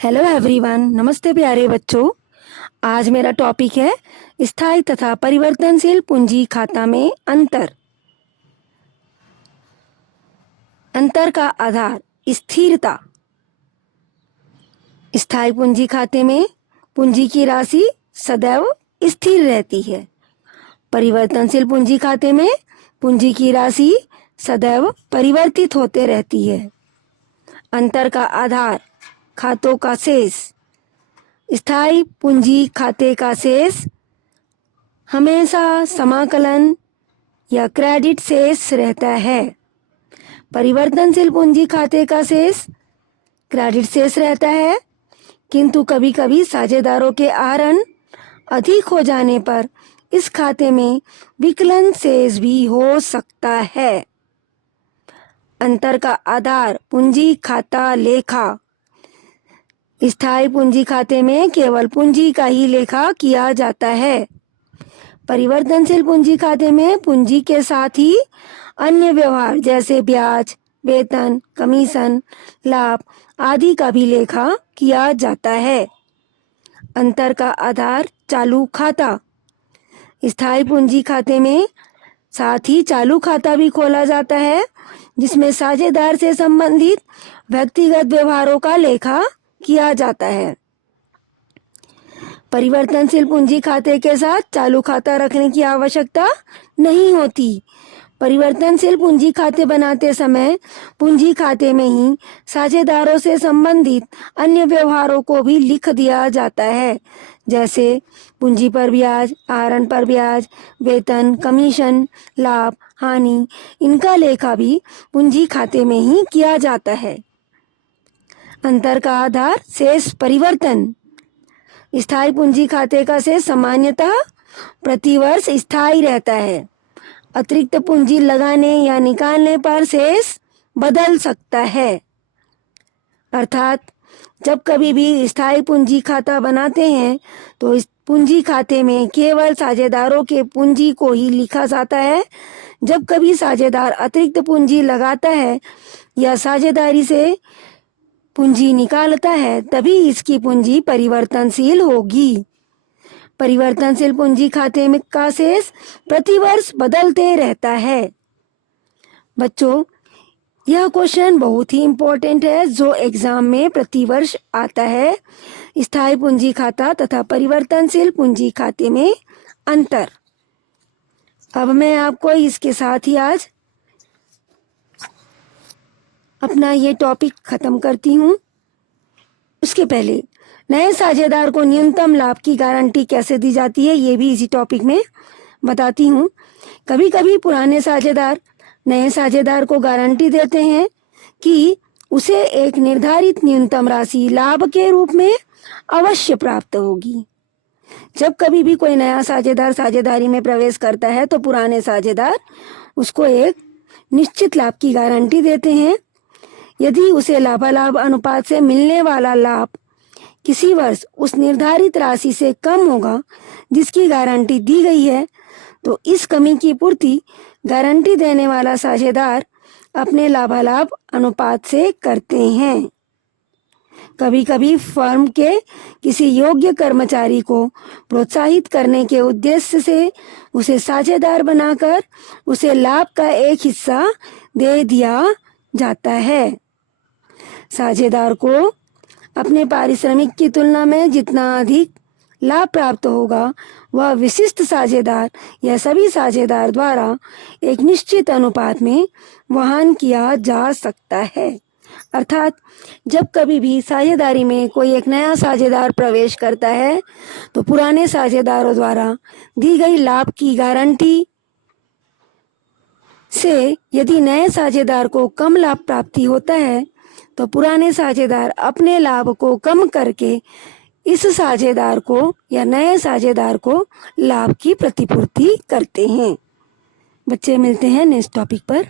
Hello everyone, नमस्ते प्यारे बच्चों। आज मेरा टॉपिक है स्थायी तथा परिवर्तनशील पूंजी खाता में अंतर। अंतर का आधार स्थिरता। स्थायी पूंजी खाते में पूंजी की राशि सदैव स्थिर रहती है। परिवर्तनशील पूंजी खाते में पूंजी की राशि सदैव परिवर्तित होते रहती है। अंतर का आधार खातों का शेष। स्थायी पूंजी खाते का शेष हमेशा समाकलन या क्रेडिट शेष रहता है। परिवर्तनशील पूंजी खाते का शेष क्रेडिट शेष रहता है, किंतु कभी कभी साझेदारों के आहरण अधिक हो जाने पर इस खाते में विकलन शेष भी हो सकता है। अंतर का आधार पूंजी खाता लेखा। स्थायी पूंजी खाते में केवल पूंजी का ही लेखा किया जाता है। परिवर्तनशील पूंजी खाते में पूंजी के साथ ही अन्य व्यवहार जैसे ब्याज, वेतन, कमीशन, लाभ आदि का भी लेखा किया जाता है। अंतर का आधार चालू खाता। स्थायी पूंजी खाते में साथ ही चालू खाता भी खोला जाता है, जिसमें साझेदार से संबंधित व्यक्तिगत व्यवहारों का लेखा किया जाता है। परिवर्तनशील पूंजी खाते के साथ चालू खाता रखने की आवश्यकता नहीं होती। परिवर्तनशील पूंजी खाते बनाते समय पूंजी खाते में ही साझेदारों से संबंधित अन्य व्यवहारों को भी लिख दिया जाता है, जैसे पूंजी पर ब्याज, आहरण पर ब्याज, वेतन, कमीशन, लाभ, हानि, इनका लेखा भी पूंजी खाते में ही किया जाता है। अंतर का आधार शेष परिवर्तन। स्थायी पूंजी खाते का शेष सामान्यतः प्रतिवर्ष स्थायी रहता है। अतिरिक्त पूंजी लगाने या निकालने पर शेष बदल सकता है। अर्थात जब कभी भी स्थायी पूंजी खाता बनाते हैं तो इस पूंजी खाते में केवल साझेदारों के पूंजी को ही लिखा जाता है। जब कभी साझेदार अतिरिक्त पूंजी लगाता है या साझेदारी से पूंजी निकालता है, तभी इसकी पूंजी परिवर्तनशील होगी। परिवर्तनशील पूंजी खाते में का शेष प्रतिवर्ष बदलते रहता है। बच्चों, यह क्वेश्चन बहुत ही इम्पोर्टेंट है जो एग्जाम में प्रतिवर्ष आता है। स्थायी पूंजी खाता तथा परिवर्तनशील पूंजी खाते में अंतर। अब मैं आपको इसके साथ ही आज अपना ये टॉपिक खत्म करती हूँ। उसके पहले नए साझेदार को न्यूनतम लाभ की गारंटी कैसे दी जाती है, ये भी इसी टॉपिक में बताती हूँ। कभी कभी पुराने साझेदार नए साझेदार को गारंटी देते हैं कि उसे एक निर्धारित न्यूनतम राशि लाभ के रूप में अवश्य प्राप्त होगी। जब कभी भी कोई नया साझेदार साझेदारी में प्रवेश करता है तो पुराने साझेदार उसको एक निश्चित लाभ की गारंटी देते हैं। यदि उसे लाभालाभ अनुपात से मिलने वाला लाभ किसी वर्ष उस निर्धारित राशि से कम होगा जिसकी गारंटी दी गई है, तो इस कमी की पूर्ति गारंटी देने वाला साझेदार अपने लाभालाभ अनुपात से करते हैं। कभी कभी फर्म के किसी योग्य कर्मचारी को प्रोत्साहित करने के उद्देश्य से उसे साझेदार बनाकर उसे लाभ का एक हिस्सा दे दिया जाता है। साझेदार को अपने पारिश्रमिक की तुलना में जितना अधिक लाभ प्राप्त होगा, वह विशिष्ट साझेदार या सभी साझेदार द्वारा एक निश्चित अनुपात में वहन किया जा सकता है। अर्थात जब कभी भी साझेदारी में कोई एक नया साझेदार प्रवेश करता है तो पुराने साझेदारों द्वारा दी गई लाभ की गारंटी से यदि नए साझेदार को कम लाभ प्राप्ति होता है तो पुराने साझेदार अपने लाभ को कम करके इस साझेदार को या नए साझेदार को लाभ की प्रतिपूर्ति करते हैं। बच्चे, मिलते हैं नेक्स्ट टॉपिक पर।